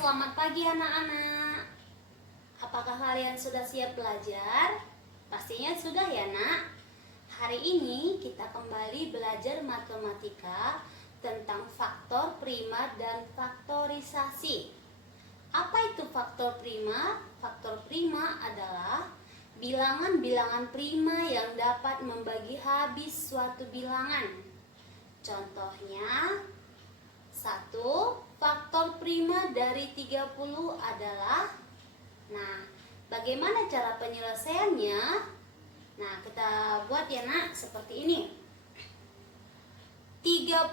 Selamat pagi anak-anak. Apakah kalian sudah siap belajar? Pastinya sudah ya nak. Hari ini kita kembali belajar matematika tentang faktor prima dan faktorisasi. Apa itu faktor prima? Faktor prima adalah bilangan-bilangan prima yang dapat membagi habis suatu bilangan. Contohnya, 1. Faktor prima dari 30 adalah, bagaimana cara penyelesaiannya? Kita buat ya nak, seperti ini. 30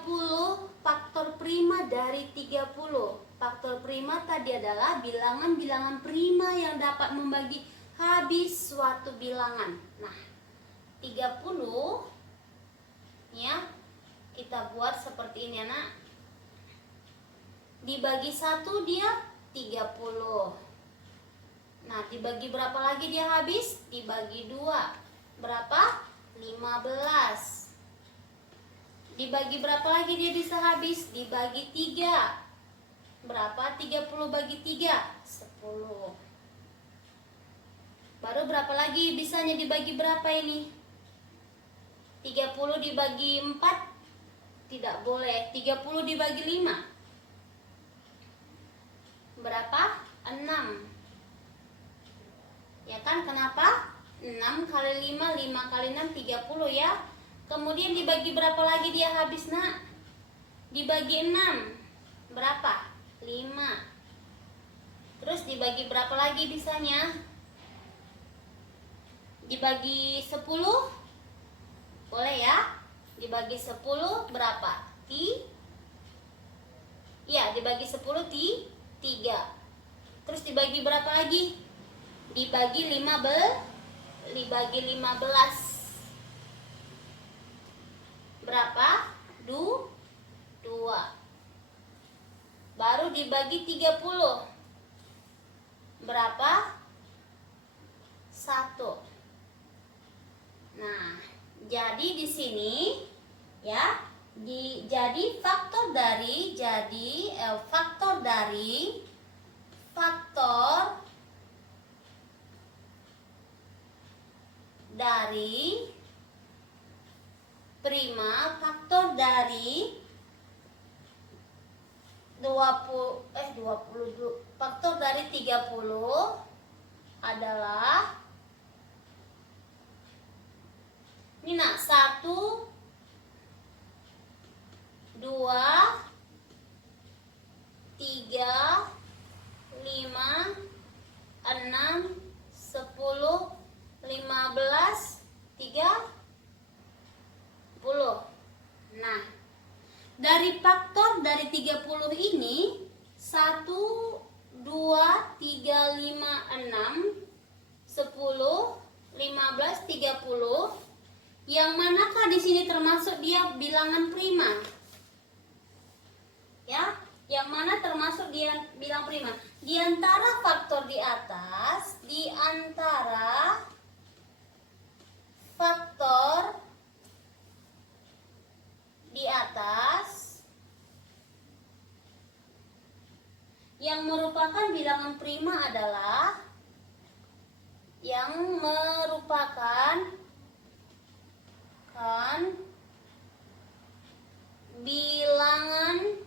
faktor prima dari 30. Faktor prima tadi adalah bilangan-bilangan prima yang dapat membagi habis suatu bilangan. 30 ya, kita buat seperti ini ya nak. Dibagi 1 dia 30. Dibagi berapa lagi dia habis? Dibagi 2. Berapa? 15. Dibagi berapa lagi dia bisa habis? Dibagi 3. Berapa 30 bagi 3? 10. Baru berapa lagi bisanya dibagi berapa ini? 30 dibagi 4? Tidak boleh. 30 dibagi 5? Berapa? 6. Ya kan, kenapa? 6 kali 5, 5 kali 6, 30 ya. Kemudian dibagi berapa lagi dia habis nak? Dibagi 6. Berapa? 5. Terus dibagi berapa lagi bisanya? Dibagi 10? Boleh ya? Dibagi 10 berapa? Dibagi 10 3. Terus dibagi berapa lagi? Dibagi 15. Berapa? 2. Baru dibagi 30. Berapa? 1. Jadi di sini ya, jadi faktor dari prima, faktor dari 30 adalah ini nak, 1, 2, 3, 5, 6, 10, 15, 30. Dari faktor dari 30 ini 1, 2, 3, 5, 6, 10, 15, 30. Yang manakah di sini termasuk dia bilangan prima? Ya, yang mana termasuk dia bilang prima? Di antara faktor di atas, di antara faktor di atas yang merupakan bilangan prima adalah bilangan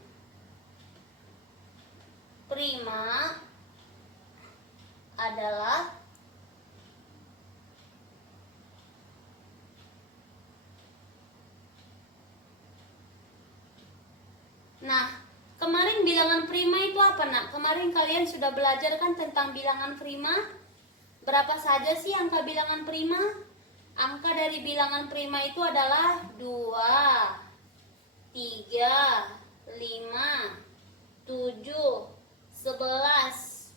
prima adalah kemarin bilangan prima itu apa nak? Kemarin kalian sudah belajar kan tentang bilangan prima? Berapa saja sih angka bilangan prima? Angka dari bilangan prima itu adalah 2, 3, 5, 7, 11,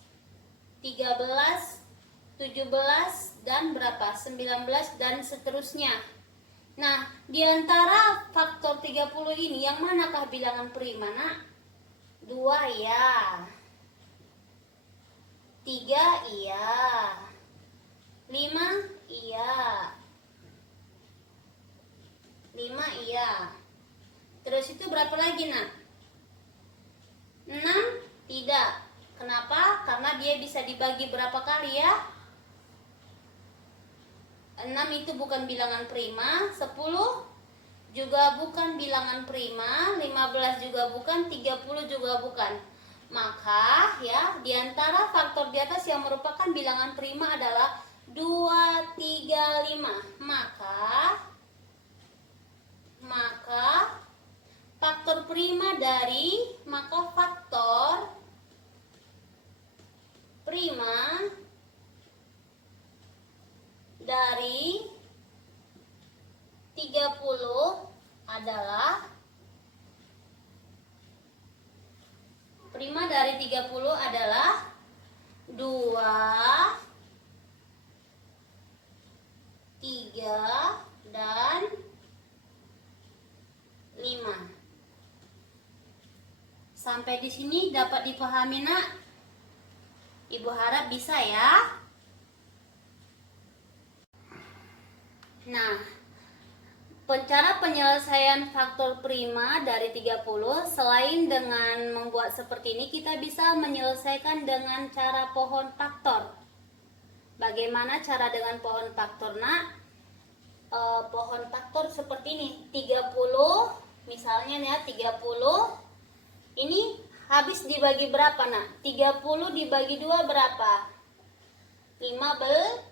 13, 17, dan berapa? 19 dan seterusnya. Di antara faktor 30 ini yang manakah bilangan prima nak? 2 ya. 3 iya. 5 iya. 5 iya. Terus itu berapa lagi nak? 6 tidak. Kenapa? Karena dia bisa dibagi berapa kali ya? 6 itu bukan bilangan prima, 10 juga bukan bilangan prima, 15 juga bukan, 30 juga bukan. Maka ya, diantara faktor di atas yang merupakan bilangan prima adalah 2, 3, 5. Maka faktor prima dari, faktor prima dari 30 adalah 2, 3, dan 5. Sampai di sini dapat dipahami, Nak? Ibu harap bisa ya. Nah, cara penyelesaian faktor prima dari 30 selain dengan membuat seperti ini, kita bisa menyelesaikan dengan cara pohon faktor. Bagaimana cara dengan pohon faktor, Nak? Pohon faktor seperti ini, 30 misalnya ya, 30 ini habis dibagi berapa, Nak? 30 dibagi 2 berapa? 15.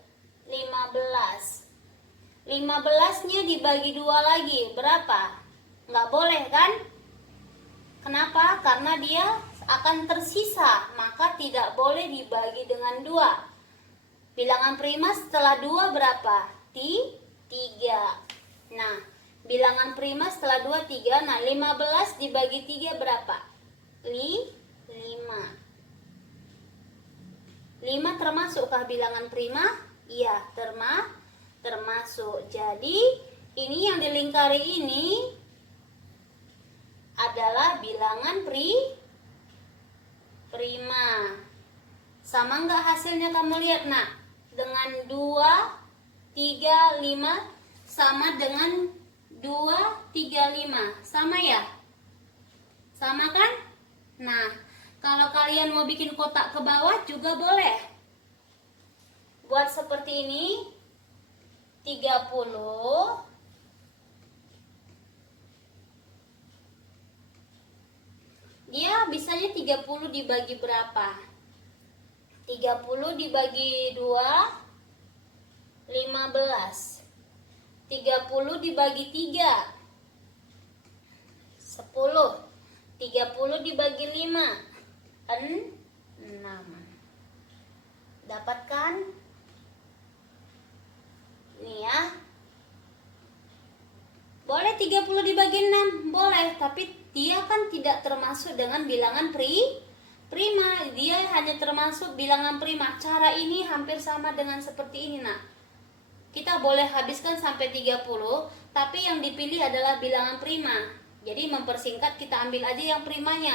15-nya dibagi 2 lagi berapa? Nggak boleh kan? Kenapa? Karena dia akan tersisa, maka tidak boleh dibagi dengan 2. Bilangan prima setelah 2 berapa? 3. Nah, bilangan prima setelah 2, 3. Nah, 15 dibagi 3 berapa? 5. 5 termasukkah bilangan prima? Iya, termasuk. Jadi, ini yang dilingkari ini adalah bilangan prima. Sama nggak hasilnya kamu lihat, Nak? Dengan 2, 3, 5 sama dengan 2, 3, 5. Sama ya? Sama kan? Nah, kalau kalian mau bikin kotak ke bawah juga boleh. Buat seperti ini. 30 dia bisanya 30 dibagi berapa? 30 dibagi 2 15. 30 dibagi 3 10. 30 dibagi 5 6. Dapatkan? Nih ya. Boleh 30 dibagi 6, boleh, tapi dia kan tidak termasuk dengan bilangan prima. Dia hanya termasuk bilangan prima. Cara ini hampir sama dengan seperti ini, Nak. Kita boleh habiskan sampai 30, tapi yang dipilih adalah bilangan prima. Jadi mempersingkat, kita ambil aja yang primanya.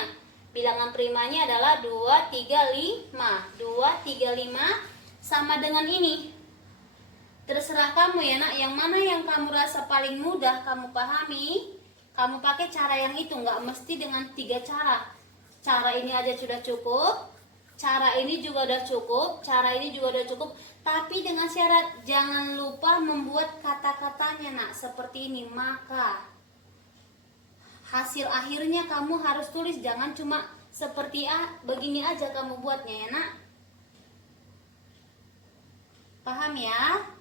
Bilangan primanya adalah 2, 3, 5. 2, 3, 5 sama dengan ini. Terserah kamu ya, Nak, yang mana yang kamu rasa paling mudah kamu pahami, kamu pakai cara yang itu, nggak mesti dengan 3 cara. Cara ini aja sudah cukup, cara ini juga udah cukup, cara ini juga udah cukup, tapi dengan syarat jangan lupa membuat kata-katanya, Nak, seperti ini. Maka hasil akhirnya kamu harus tulis, jangan cuma seperti begini aja kamu buatnya ya, Nak. Paham ya?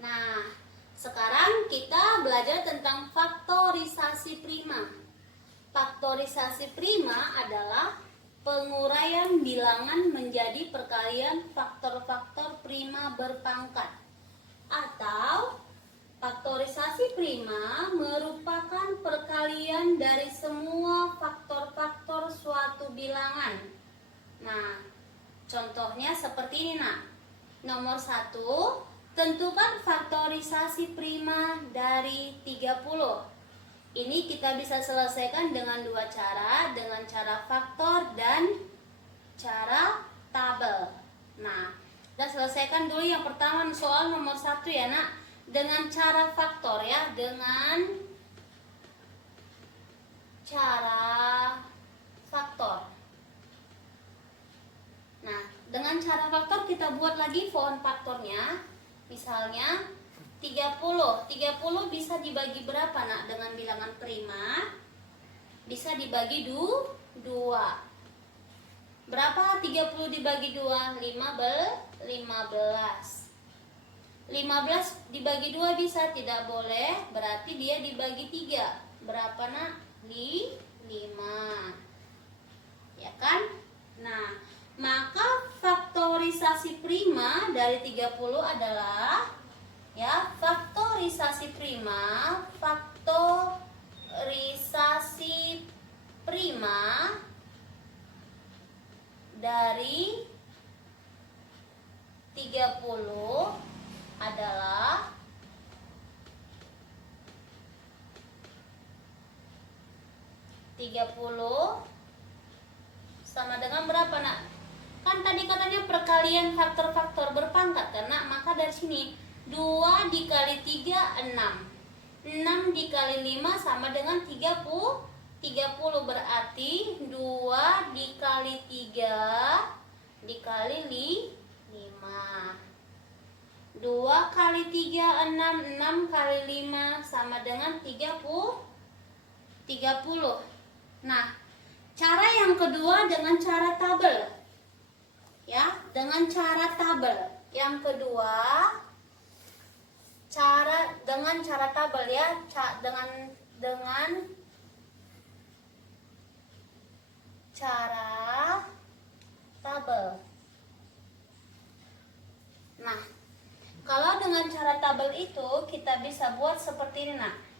Nah, sekarang kita belajar tentang faktorisasi prima. Faktorisasi prima adalah penguraian bilangan menjadi perkalian faktor-faktor prima berpangkat. Atau faktorisasi prima merupakan perkalian dari semua faktor-faktor suatu bilangan. Nah, contohnya seperti ini, Nak. Nomor 1, tentukan faktorisasi prima dari 30. Ini kita bisa selesaikan dengan 2 cara, dengan cara faktor dan cara tabel. Nah, kita selesaikan dulu yang pertama soal nomor 1 ya, Nak. Dengan cara faktor ya, dengan cara faktor. Nah, dengan cara faktor kita buat lagi pohon faktornya. Misalnya 30. 30 bisa dibagi berapa nak dengan bilangan prima? Bisa dibagi 2. Berapa 30 dibagi 2? 15. 15 dibagi 2 bisa? Tidak boleh, berarti dia dibagi 3. Berapa nak? 5. Ya kan? Nah, maka faktorisasi prima dari 30 adalah ya, faktorisasi prima dari 30 adalah sama dengan berapa nak? Kan tadi katanya perkalian faktor-faktor berpangkat kan nak? Maka dari sini 2 dikali 3 6. 6 dikali 5 sama dengan 30. 30 berarti 2 dikali 3 dikali 5. 2 kali 3 6. 6 kali 5 sama dengan 30. Nah, cara yang kedua dengan cara tabel. Ya, dengan cara tabel. Yang kedua dengan cara tabel ya, dengan cara tabel. Nah, kalau dengan cara tabel itu kita bisa buat seperti ini nak.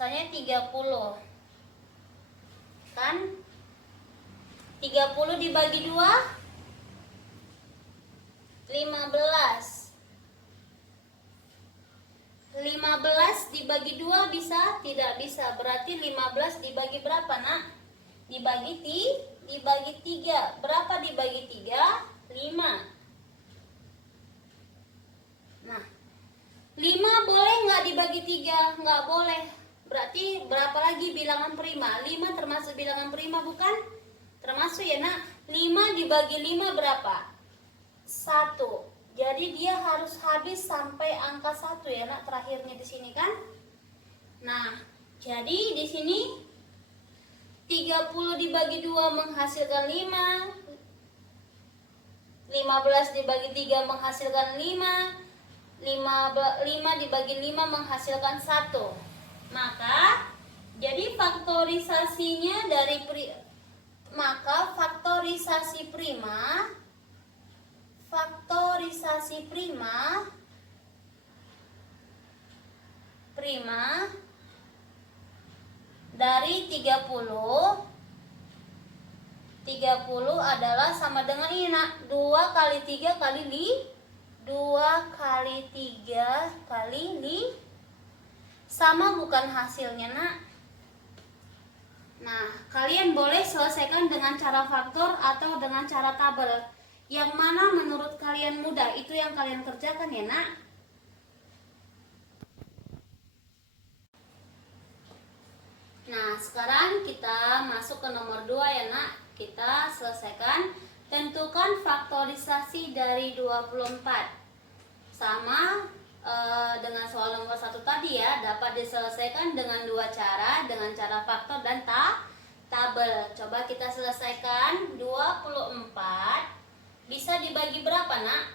Misalnya 30 kan, 30 dibagi 2 15. 15 dibagi 2 bisa? Tidak bisa. Berarti 15 dibagi berapa nak? Dibagi 3. Berapa dibagi 3? 5. Nah, 5 boleh nggak dibagi 3? Nggak boleh. Berarti berapa lagi bilangan prima? 5 termasuk bilangan prima bukan? Termasuk ya nak. 5 dibagi 5 berapa? 1. Jadi dia harus habis sampai angka 1 ya nak, terakhirnya di sini kan? Nah, jadi di sini 30 dibagi 2 menghasilkan 5. 15 dibagi 3 menghasilkan 5. 5 dibagi 5 menghasilkan 1. Maka jadi faktorisasinya faktorisasi prima dari 30 adalah sama dengan ini nak, 2 kali 3 kali 5 sama bukan hasilnya nak? Nah, kalian boleh selesaikan dengan cara faktor atau dengan cara tabel. Yang mana menurut kalian mudah, itu yang kalian kerjakan ya nak. Nah, sekarang kita masuk ke nomor 2 ya nak. Kita selesaikan. Tentukan faktorisasi dari 24. Sama dengan soal nomor 1 tadi ya, dapat diselesaikan dengan 2 cara, dengan cara faktor dan tabel. Coba kita selesaikan. 24 bisa dibagi berapa nak?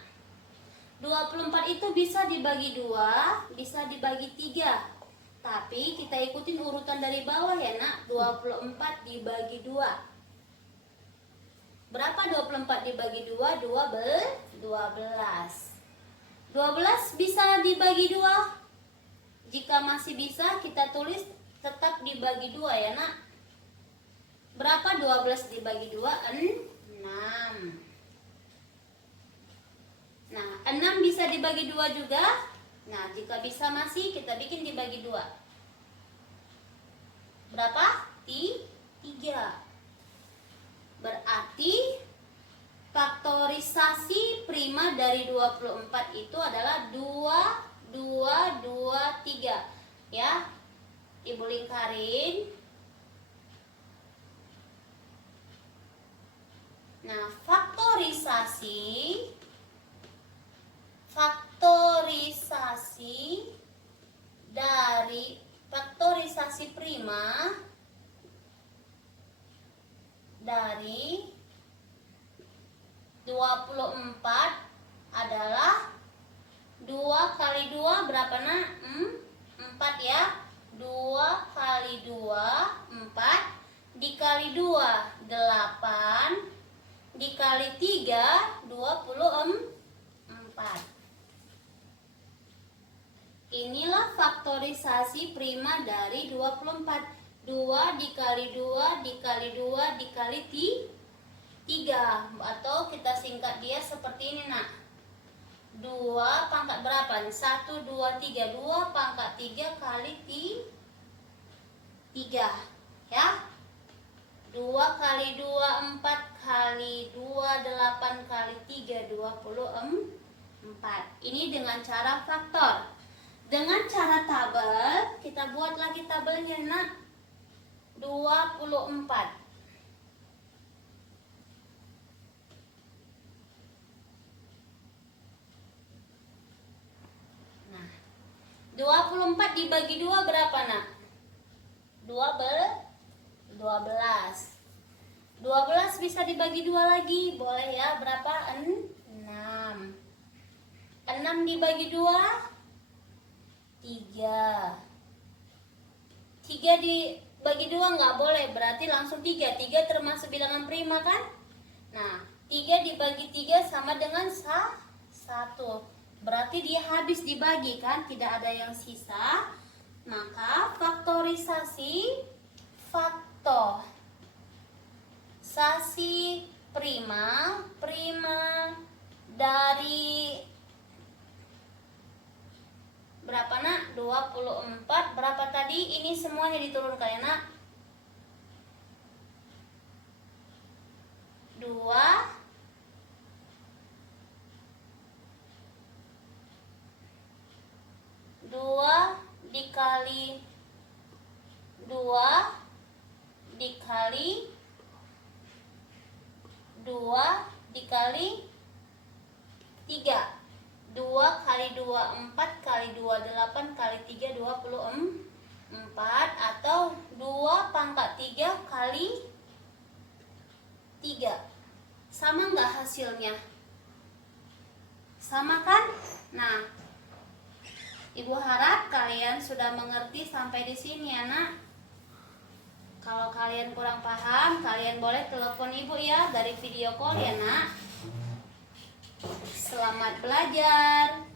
24 itu bisa dibagi 2, bisa dibagi 3. Tapi kita ikutin urutan dari bawah ya nak. 24 dibagi 2. Berapa 24 dibagi 2? 12. 12 bisa dibagi 2. Jika masih bisa, kita tulis tetap dibagi 2 ya nak. Berapa 12 dibagi 2? 6. Nah, 6 bisa dibagi 2 juga. Nah, jika bisa masih, kita bikin dibagi 2. Berapa? 3. Berarti faktorisasi prima dari 24 itu adalah 2, 2, 2, 3. Ya, Ibu lingkarin. Nah, faktorisasi dari faktorisasi prima dari 24 adalah 2 kali 2 berapa nak? 4 ya. 2 kali 2 4 dikali 2 8 dikali 3 24. Inilah faktorisasi prima dari 24. 2 dikali 2 dikali 2 dikali 3. Atau kita singkat dia seperti ini nak. 2 pangkat berapa? 1, 2, 3. 2 pangkat 3 kali 3. Ya. 2 kali 2 4 kali 2 8 kali 3 24. Ini dengan cara faktor. Dengan cara tabel, kita buat lagi tabelnya nak. 24. Nah, 24 dibagi 2 berapa nak? 12. 12 bisa dibagi 2 lagi, boleh ya. Berapa? 6. 6 dibagi 2 3. 3 dibagi 2 nggak boleh, berarti langsung 3. 3 termasuk bilangan prima kan? Nah, 3 dibagi 3 sama dengan 1. Berarti dia habis dibagi kan, tidak ada yang sisa. Maka faktorisasi prima dari berapa nak? 24. Berapa tadi? Ini semuanya diturunkan ya nak. 2 dikali 2 dikali 2 dikali 3. 2 kali 2 4 kali 2 8 kali 3 24. Atau 2 pangkat 3 kali 3. Sama nggak hasilnya? Sama kan? Nah, Ibu harap kalian sudah mengerti sampai di sini ya nak. Kalau kalian kurang paham, kalian boleh telepon Ibu ya dari video call ya nak. Selamat belajar.